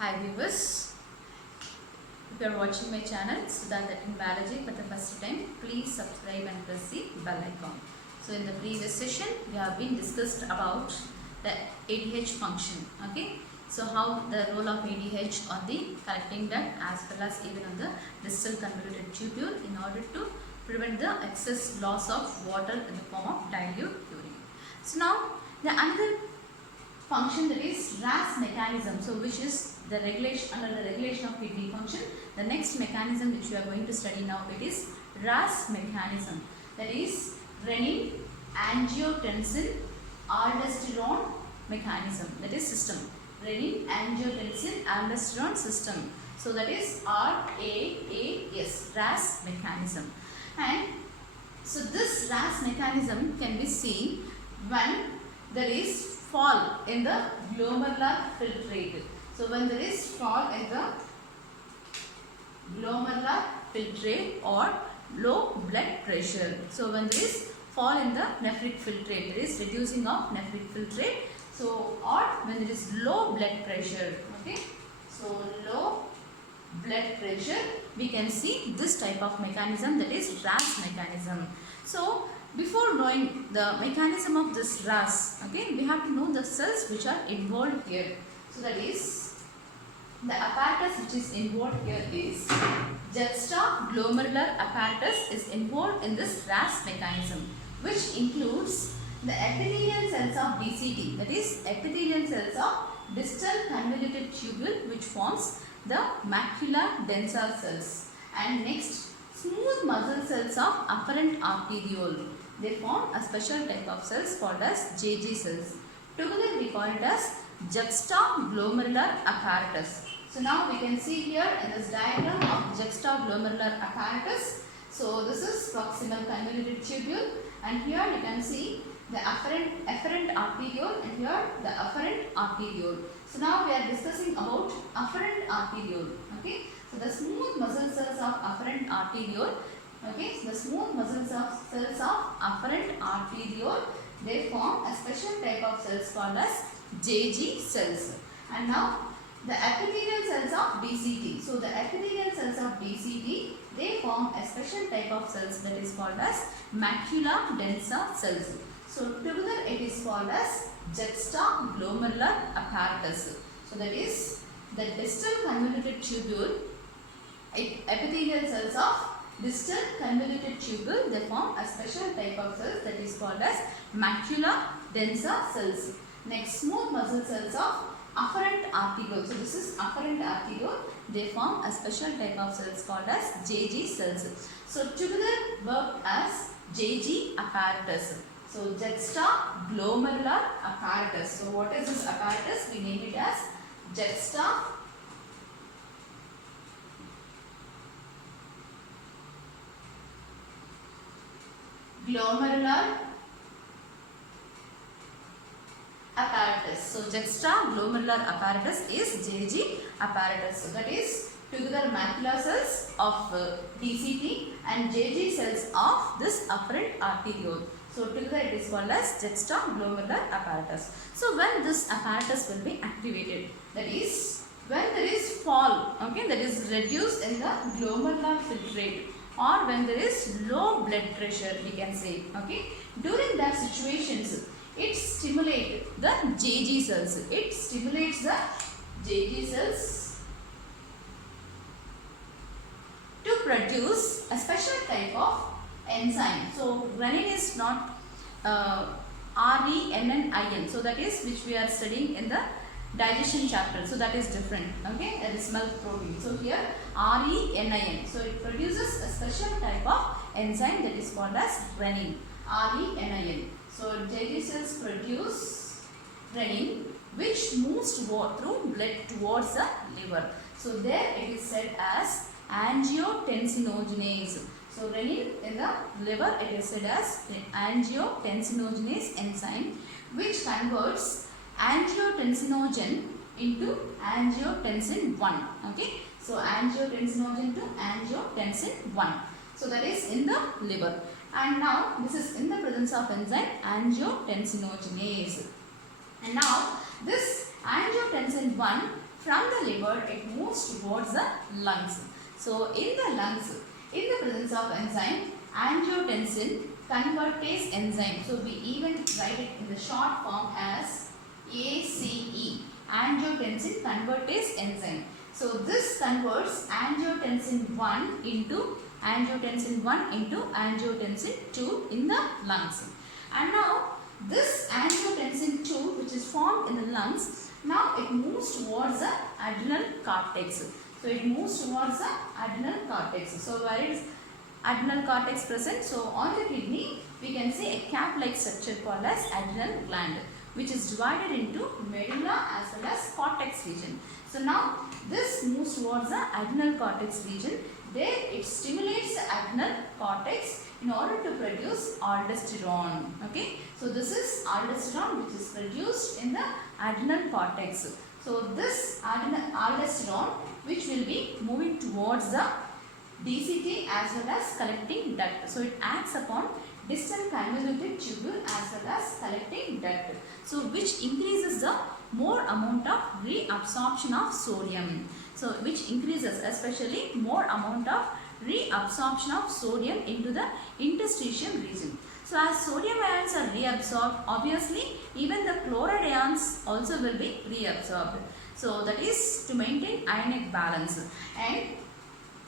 Hi viewers, if you are watching my channel Sudha in Biology for the first time, please subscribe and press the bell icon. So in the previous session, we have been discussed about the ADH function. Okay, so how the role of ADH on the collecting blood as well as even on the distal convoluted tubule in order to prevent the excess loss of water in the form of dilute urine. So now the another function that is RAS mechanism, so which is the regulation under the regulation of kidney function. The next mechanism which we are going to study now, it is RAS mechanism, that is renin angiotensin aldosterone mechanism, that is system, renin angiotensin aldosterone system. So that is RAAS, RAS mechanism. And so this RAS mechanism can be seen when there is fall in the glomerular filtrate. So when there is fall in the glomerular filtrate or low blood pressure. So when there is fall in the nephric filtrate, there is reducing of nephric filtrate. So or when there is low blood pressure. Okay. So low blood pressure, we can see this type of mechanism, that is RAS mechanism. So before knowing the mechanism of this RAS, okay, we have to know the cells which are involved here. So that is the apparatus which is involved here is juxtaglomerular apparatus is involved in this RAS mechanism, which includes the epithelial cells of DCT, that is epithelial cells of distal convoluted tubule, which forms the macula densa cells, and next smooth muscle cells of afferent arteriole. They form a special type of cells called as JG cells. Together we call it as juxtaglomerular apparatus. So now we can see here in this diagram of juxtaglomerular apparatus. So this is proximal convoluted tubule, and here you can see the afferent arteriole, and here the afferent arteriole. So now we are discussing about afferent arteriole. Okay. So the smooth muscle cells of afferent arteriole. Okay. So the smooth muscle cells of afferent arteriole, they form a special type of cells called as JG cells. And now the epithelial cells of DCT. So the epithelial cells of DCT, they form a special type of cells that is called as macula densa cells. So together it is called as juxtaglomerular apparatus. So that is the distal convoluted tubule, epithelial cells of distal convoluted tubule, they form a special type of cells that is called as macula densa cells. Next, smooth muscle cells of afferent arteriole. So this is afferent arteriole, they form a special type of cells called as JG cells. So together work as JG apparatus. So juxtaglomerular apparatus. So what is this apparatus? We name it as juxtaglomerular apparatus. So juxtaglomerular apparatus is JG apparatus. So that is together macula cells of DCT and JG cells of this afferent arteriole. So together it is called as juxtaglomerular apparatus. So when this apparatus will be activated, that is when there is fall, okay, that is reduced in the glomerular filtrate, or when there is low blood pressure, we can say, okay, during that situations, it stimulates the JG cells. It stimulates the JG cells to produce a special type of enzyme. So renin is not RENNIN. So that is which we are studying in the digestion chapter. So that is different. Okay, that is milk protein. So here RENIN. So it produces a special type of enzyme that is called as renin. RENIN. So JG cells produce renin, which moves through blood towards the liver. So there it is said as angiotensinogenase. So renin in the liver, it is said as angiotensinogenase enzyme, which converts angiotensinogen into angiotensin 1. Okay. So angiotensinogen to angiotensin 1. So that is in the liver. And now this is in the presence of enzyme angiotensinogenase. And now this angiotensin 1 from the liver it moves towards the lungs. So in the lungs, in the presence of enzyme angiotensin convertase enzyme, so we even write it in the short form as ACE, angiotensin convertase enzyme. So this converts angiotensin 1 into angiotensin 2 in the lungs. And now this angiotensin 2 which is formed in the lungs, now it moves towards the adrenal cortex. So it moves towards the adrenal cortex. So where is adrenal cortex present? So on the kidney we can see a cap-like structure called as adrenal gland, which is divided into medulla as well as cortex region. So now this moves towards the adrenal cortex region. There it stimulates the adrenal cortex in order to produce aldosterone. Okay, so this is aldosterone which is produced in the adrenal cortex. So this aldosterone which will be moving towards the DCT as well as collecting duct. So it acts upon distal convoluted tubule as well as collecting duct. So which increases the more amount of reabsorption of sodium. So which increases especially more amount of reabsorption of sodium into the interstitial region. So as sodium ions are reabsorbed, obviously even the chloride ions also will be reabsorbed. So that is to maintain ionic balance. And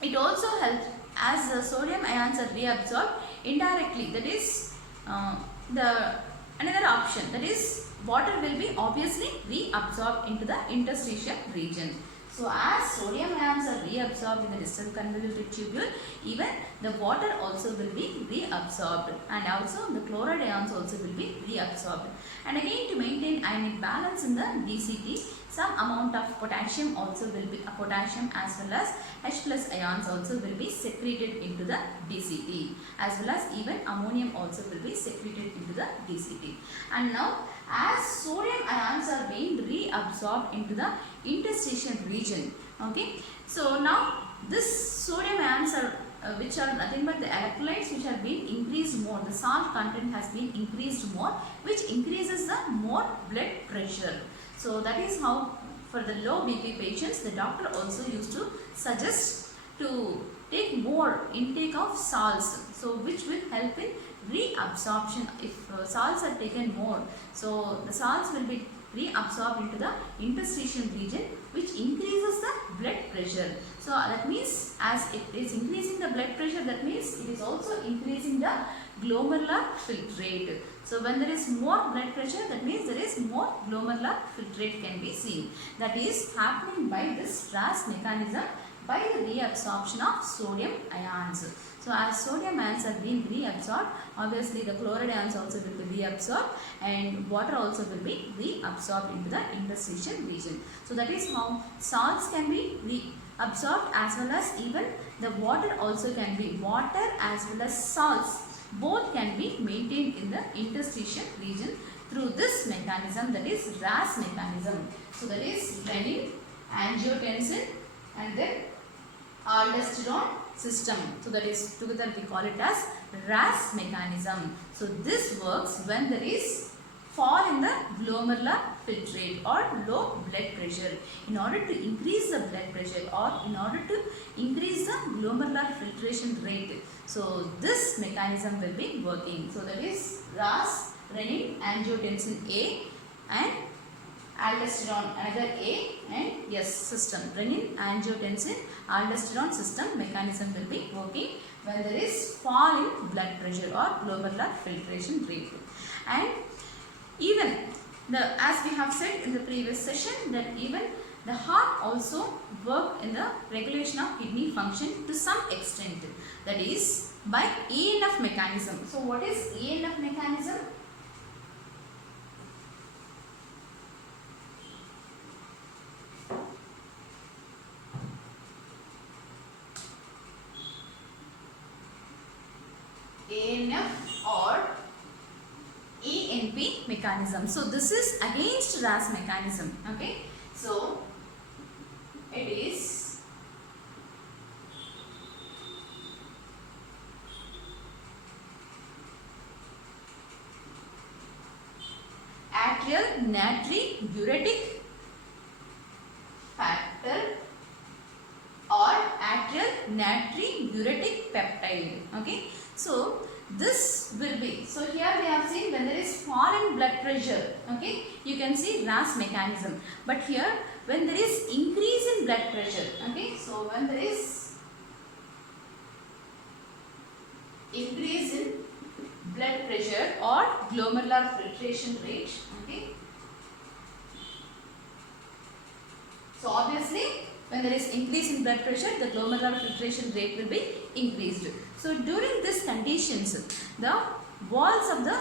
it also helps as the sodium ions are reabsorbed indirectly, that is another option, that is water will be obviously reabsorbed into the interstitial region. So as sodium ions are reabsorbed in the distal convoluted tubule, even the water also will be reabsorbed, and also the chloride ions also will be reabsorbed. And again, to maintain ionic balance in the DCT, some amount of potassium also will be potassium as well as H plus ions also will be secreted into the DCT, as well as even ammonium also will be secreted into the DCT. And now as sodium ions are being reabsorbed into the interstitial region, okay, so now this sodium ions are which are nothing but the electrolytes which have been increased more, the salt content has been increased more, which increases the more blood pressure. So that is how for the low BP patients the doctor also used to suggest to take more intake of salts, so which will help in reabsorption. If salts are taken more, so the salts will be reabsorbed into the interstitial region, which increases the blood pressure. So that means as it is increasing the blood pressure, that means it is also increasing the glomerular filtrate. So when there is more blood pressure, that means there is more glomerular filtrate can be seen. That is happening by this RAS mechanism, by the reabsorption of sodium ions. So as sodium ions are being reabsorbed, obviously the chloride ions also will be reabsorbed, and water also will be reabsorbed into the interstitial region. So that is how salts can be reabsorbed, as well as even the water also can be, water as well as salts both can be maintained in the interstitial region through this mechanism, that is RAS mechanism. So that is renin, angiotensin and then aldosterone system. So that is together we call it as RAS mechanism. So this works when there is fall in the glomerular filtrate or low blood pressure. In order to increase the blood pressure or in order to increase the glomerular filtration rate, so this mechanism will be working. So that is RAS, renin, angiotensin A and aldosterone, another A and S system. Renin, angiotensin, aldosterone system mechanism will be working when there is fall in blood pressure or glomerular filtration rate. And even as we have said in the previous session, that even the heart also work in the regulation of kidney function to some extent, that is by ENF mechanism. So what is ENF mechanism? ENF or ENP mechanism. So this is against RAS mechanism. Okay. So it is atrial natriuretic factor or atrial natriuretic peptide. Okay, so this will be, so here we have seen when there is fall in blood pressure, okay, you can see RAS mechanism, but here when there is increase in blood pressure, okay, so when there is increase in blood pressure or glomerular filtration rate, okay, so obviously when there is increase in blood pressure, the glomerular filtration rate will be increased. So during these conditions, the walls of the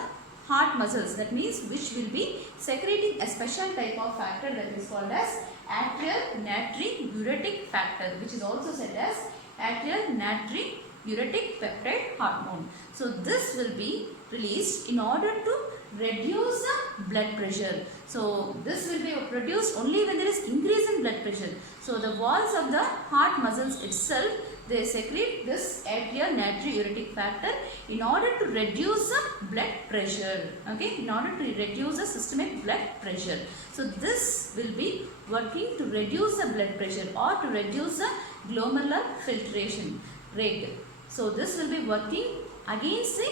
heart muscles, that means which will be secreting a special type of factor that is called as atrial natriuretic factor, which is also said as atrial natriuretic peptide hormone. So this will be released in order to reduce the blood pressure. So this will be produced only when there is increase in blood pressure. So the walls of the heart muscles itself, they secrete this atrial natriuretic factor in order to reduce the blood pressure, okay, in order to reduce the systemic blood pressure. So this will be working to reduce the blood pressure or to reduce the glomerular filtration rate. So this will be working against the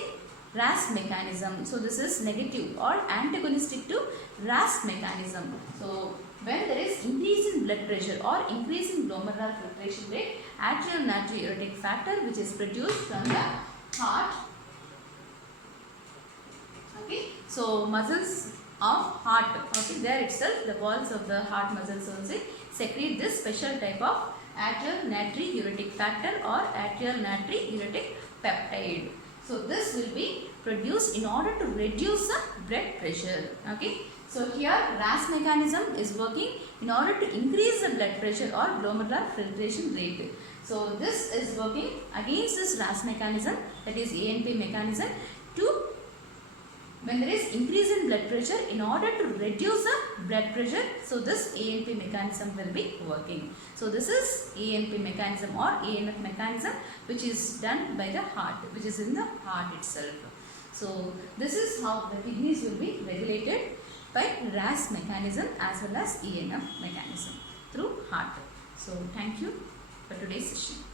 RAS mechanism. So this is negative or antagonistic to RAS mechanism. So when there is increase in blood pressure or increase in glomerular filtration rate, atrial natriuretic factor which is produced from the heart, okay, so muscles of heart, okay, there itself the walls of the heart muscles also secrete this special type of atrial natriuretic factor or atrial natriuretic peptide. So this will be produced in order to reduce the blood pressure, okay. So here RAS mechanism is working in order to increase the blood pressure or glomerular filtration rate. So this is working against this RAS mechanism, that is ANP mechanism, to when there is increase in blood pressure in order to reduce the blood pressure. So this ANP mechanism will be working. So this is ANP mechanism or ANF mechanism which is done by the heart, which is in the heart itself. So this is how the kidneys will be regulated by RAS mechanism as well as ENF mechanism through heart. So thank you for today's session.